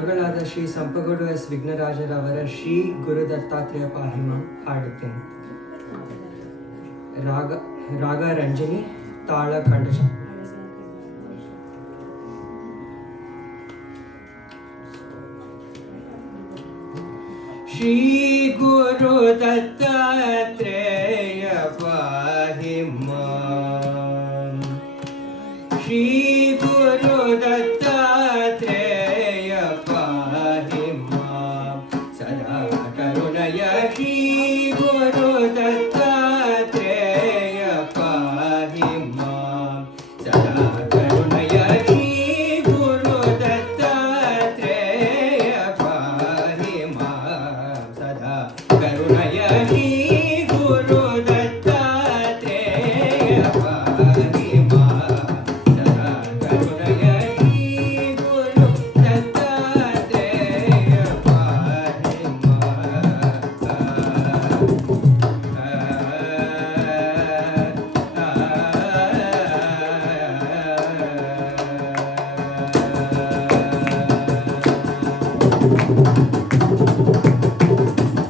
ಗುರುಗಳಾದ ಶ್ರೀ ಸಂಪಗೋಡು ಎಸ್ ವಿಘ್ನರಾಜರವರ ಶ್ರೀ ಗುರು ದತ್ತಾತ್ರೇಯ ಪಾಹಿಮ ಹಾಡುತ್ತೇನೆ. ರಾಗ ರಂಜನಿ, ತಾಳ ಖಂಡಜ. ಶ್ರೀ ಗುರು ದತ್ತಾತ್ರೇಯ ಪಾಹಿಮ, ಶ್ರೀ ಗುರು ದತ್ತಾತ್ರೇಯ ಪಾಹಿಮ, ಸದಾ ಕರುಣಯ ಶ್ರೀ ಗುರು ದತ್ತಾತ್ರೇಯ ಪಾಹಿಮ, ಸದಾ ಕರುಣಯ ಶ್ರೀ ಗುರು ದತ್ತಾತ್ರೇಯ ಪಾಹಿಮ, ಸದಾ ಕರುಣಯ ಶ್ರೀ ಗುರು ದತ್ತಾತ್ರೇಯ ಪಾಹಿಮ, ಸದಾ ಕರುಣಯ ಶ್ರೀ ಗುರು ದತ್ತಾತ್ರೇಯ ಪಾಹಿಮ.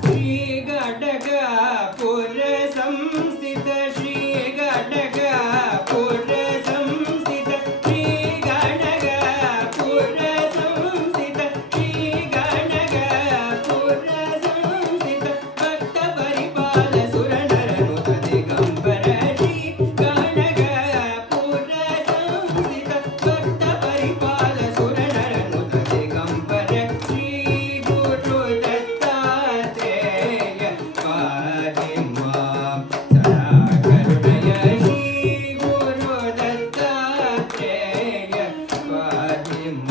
ಶ್ರೀ ಗಡಗಪುರ ಸಂಸ್ಥಿತ, ಶ್ರೀ ಗಡಗಪುರ ಸಂಸ್ಥಿತ, ಶ್ರೀ ಗಡಗಪುರ ಸಂಸ್ಥಿತ, ಶ್ರೀ ಗಡಗಪುರ ಸಂಸ್ಥಿತ, ಭಕ್ತ ಪರಿಪಾಲ ಸುರನರನುತ ದಿಗಂಬರ, ಶ್ರೀ ಗಡಗಪುರ ಸಂಸ್ಥಿತ, ಭಕ್ತ ಪರಿಪಾಲ ಸುರನರನುತ ದಿಗಂಬರ, ಶ್ರೀ ಗುರು ದತ್ತಾತ್ರೇಯ ಪಾಹಿಮ, ಸದಾ ಕರುಣಯ ಶ್ರೀ ಗುರು ದತ್ತಾತ್ರೇಯ ಪಾಹಿಮ.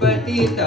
ಪತಿತ